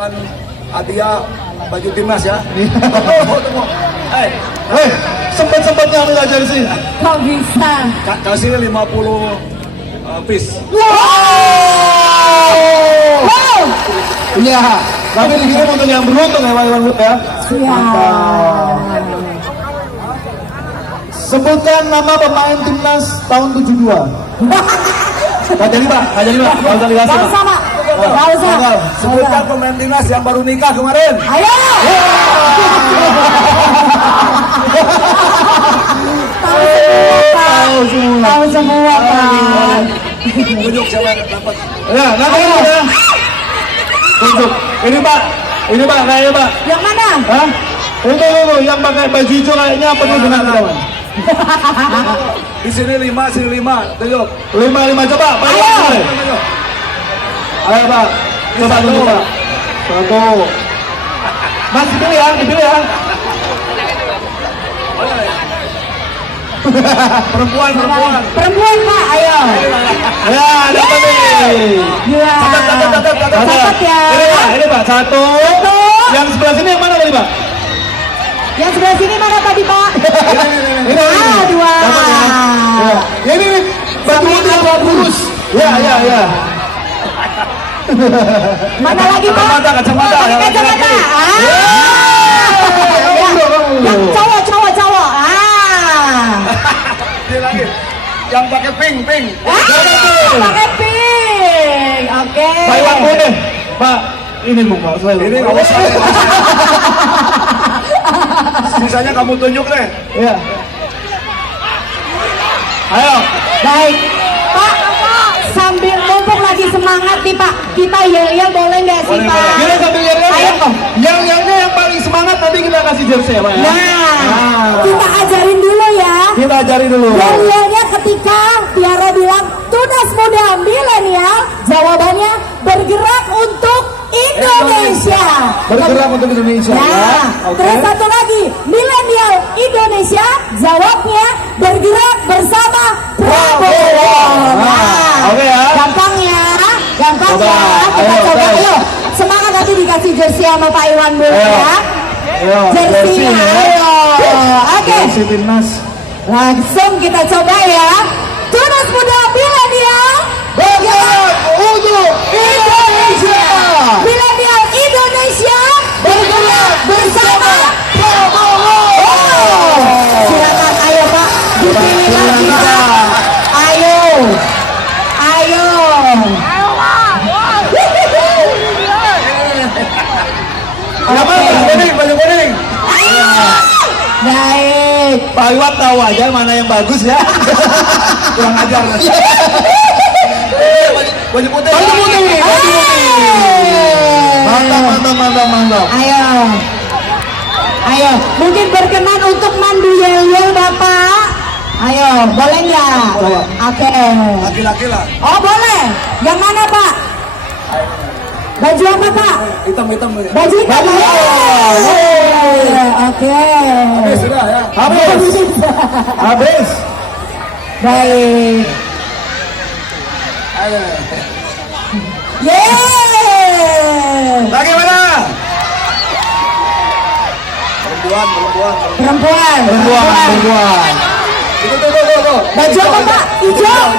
Kan hadiah baju timnas ya. Tunggu. Sempat-sempatnya ambil aja di sini. Kok bisa? Kasih 50 piece. Wow! Iya. Tapi dikirim untuk yang beruntung ya, Pak Iwan ya. Siap. Sebutkan nama pemain timnas tahun 72. Nggak jadi Pak, nggak jadi Pak. Nggak usah dikasih Gak Pak. usah, Pak. Gak usah. Sebutkan pemain timnas yang baru nikah kemarin. Ayo! Tahu semua, Pak. Tunjuk siapa yang dapat. Ya, nggak tahu ya. Tunjuk. Ini Pak, kayaknya Pak. Yang mana? Hah? Itu yang pakai baju hijau kayaknya penuh dengan kawan. Di sini 5, sini 5. Tunjuk. 5 coba, Pak. Ayo. Ayo Pak. Coba dulu Pak. Satu. Mas dipilih ya. Perempuan. Perempuan, Pak. Ayo. Ya, dapat nih. Ya. Dapat ya. Ini Pak, satu. Yang sebelah sini yang mana tadi Pak? Yang sebelah sini mana tadi, Pak? Ini. Dua. Dapat ya. Ya. Ini baju dia bagus. Ya. Mana lagi, Pak? Kacamata. Kacamata. Yang cowok. Dia lagi. Yang pakai pink. Pakai pink. Oke. Pak Iwan deh. Pak, ini Pak. Ini nggak usah. Sisanya kamu tunjuk deh. Ya. Ayo. Baik, Pak. Sambil mumpung lagi semangat nih Pak, kita yel-yel boleh nggak sih Pak? Kita sambil lihat Ayo. yang paling semangat nanti kita kasih jersey ya Pak ya. Kita ajarin dulu ya. Kita ajari dulu. Yel-yelnya ketika Tiara bilang tunas muda milenial, jawabannya bergerak untuk Indonesia. Bergerak untuk Indonesia. Nah, terus satu lagi, milenial Indonesia, jawabnya bergerak bersama Prabowo. Oke ya. Gampang ya. Kita Ayo, coba. guys. Ayo, semangat nanti dikasih jersey sama Pak Iwan dulu Ayo. ya. Ayo, Jersey, ayo. Oke, Jersey timnas. langsung kita coba ya. Tunas muda milenial Bergerak untuk Indonesia. Milenial Indonesia bergerak bersama Prabowo. Silakan, ayo Pak, dipilih kita. Ayo. Baju kuning. Baik. Pak Iwan tahu aja mana yang bagus ya. Kurang ajar. Baju putih. Mantap. Ayo. Mungkin berkenan untuk mandu yel-yel Bapak. Ayo, boleh nggak? Boleh. Oke. Laki-laki lah. Oh boleh. Yang mana Pak? Baju apa Pak? Hitam. Baju hitam. Oke. Sudah ya. Habis. Baik. Ayo. Yeay. Lagi mana? Perempuan. Perempuan. Itu tuh. Baju apa Pak? Hijau.